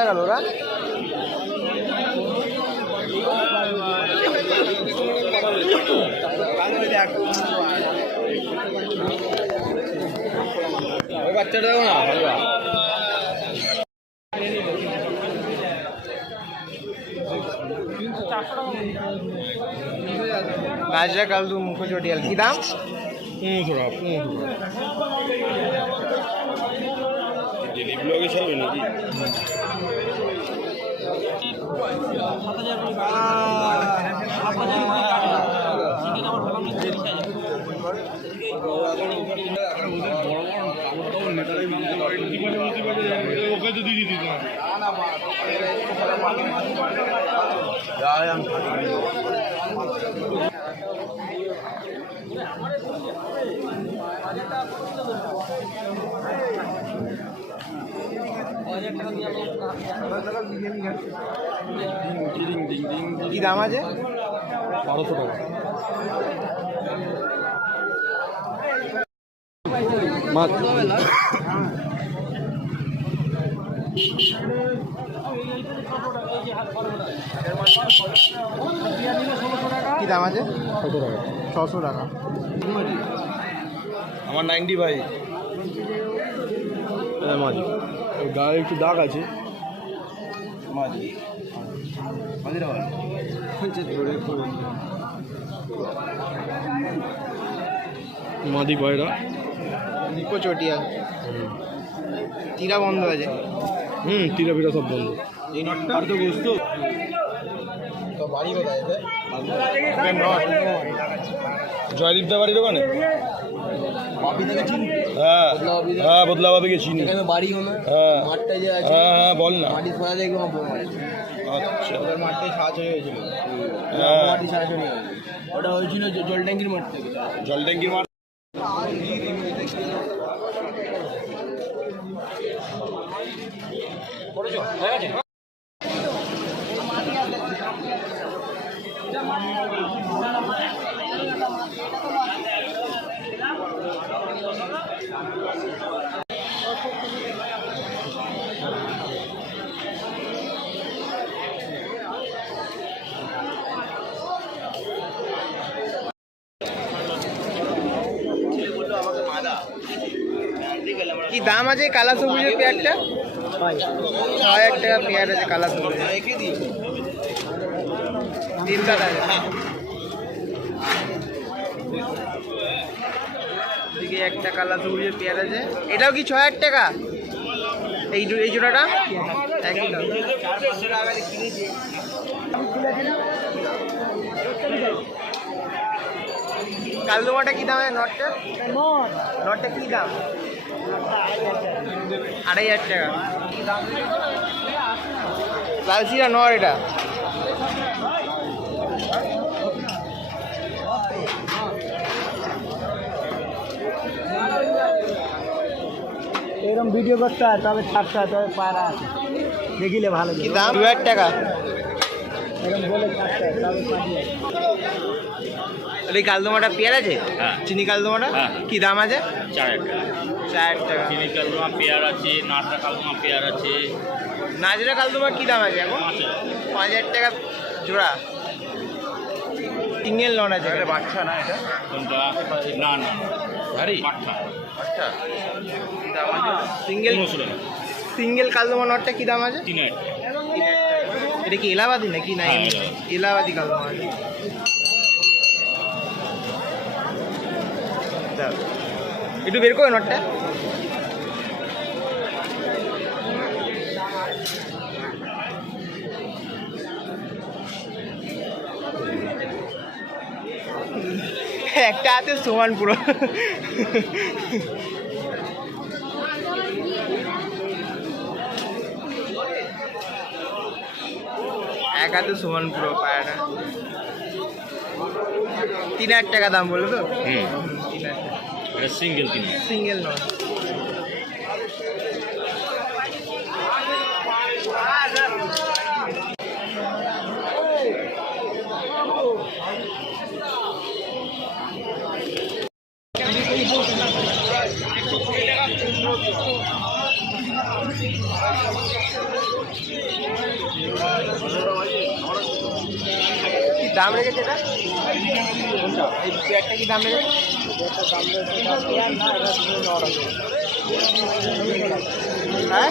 কোথায় গেল ওরা? ওই বাচ্চাটা দেখো না, গাজরা কালদু মুখো চটিয়াল কি দাম? 1500 টাকা। 1500 ব্লগে ছাড়বে নাকি? ওকে তো দিয়ে দিতে কি দাম আছে? 1200 টাকা। মাছ কি দাম আছে? 600 টাকা। 600 টাকা। আমার 90 ভাই। মাছ গায়ে একটু দাগ আছে। মাছ মাদি পায়রা মুখো চটিয়াল তীরা বন্ধ আছে। তীরা ফিরা সব বন্ধ। এই নটটা আর তো বুঝতো তো বাড়ি কোথায়? জয়দীপ দা বাড়ির ওখানে। হ্যাঁ হ্যাঁ, বদলা বাবিকে চিনি। বাড়ি হলো হ্যাঁ মাঠটা যে আছে। হ্যাঁ হ্যাঁ, বল না। মাটি ছড়া দেখবো। আচ্ছা, ওদের মাঠটাই সাহায্য হয়েছিল। হ্যাঁ মাটি সাহায্য নিয়ে ওটা হয়েছিল জল ট্যাঙ্কির মাঠ থেকে। জল ট্যাঙ্কির মাঠ। কি দাম আছে কালা সবুজের পেয়ারটা? 6000 টাকা পেয়ার আছে কালা সবুজ। তিন দাঁত আছে। এদিকে একটা কালা সবুজের পেয়ার আছে। এটাও কি 6000 টাকা? এই জোড়াটা একই দাম। কালদমাটা কি দাম? নটটা নটটা কি দাম? 2500 টাকা। লালসিরা নর এটা। এরকম ভিডিও করতে হয় তবে ছাড়তে হয়, তবে পায়রা আছে দেখিলে ভালো। কি দাম? 2000 টাকা। এরকম বলে ছাড়তে হয় তবে পাঠিয়ে। এই কালদমাটা পেয়ার আছে? হ্যাঁ। চিনি কালদমাটা হ্যাঁ। কি দাম আছে? 4000 টাকা। 4000 টাকা। চিনি কালদমা পেয়ার আছে, নাচরা কালদমা পেয়ার আছে। নাজরা কালদমা কি দাম আছে এখন? 5000 টাকা জোড়া। সিঙ্গেল নন আছে। বাচ্চা না এটা? কোনটা? না না, ভারী পাঠা। আচ্ছা, সিঙ্গেল 1500 টাকা। সিঙ্গেল কালদমা নটটা কি দাম আছে? 3000 টাকা। এটা কি এলাহাবাদি নাকি? না হ্যাঁ, এলাহাবাদি কালদমা আছে। একটু বের করে নটটা। একটা হাতে সমান পুরো। এক হাতে সমান পুরো পায়রাটা। 3000 টাকা দাম বললো তো? 3000 টাকা। এটা সিঙ্গেল কিনে। সিঙ্গেল নয়। কি দাম রেখেছে এটা? এই পেয়ারটা কি দাম রেখেছে? হ্যাঁ